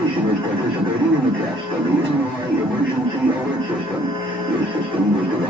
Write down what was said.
Station is participating in the test of the Illinois Emergency Alert System. This system was developed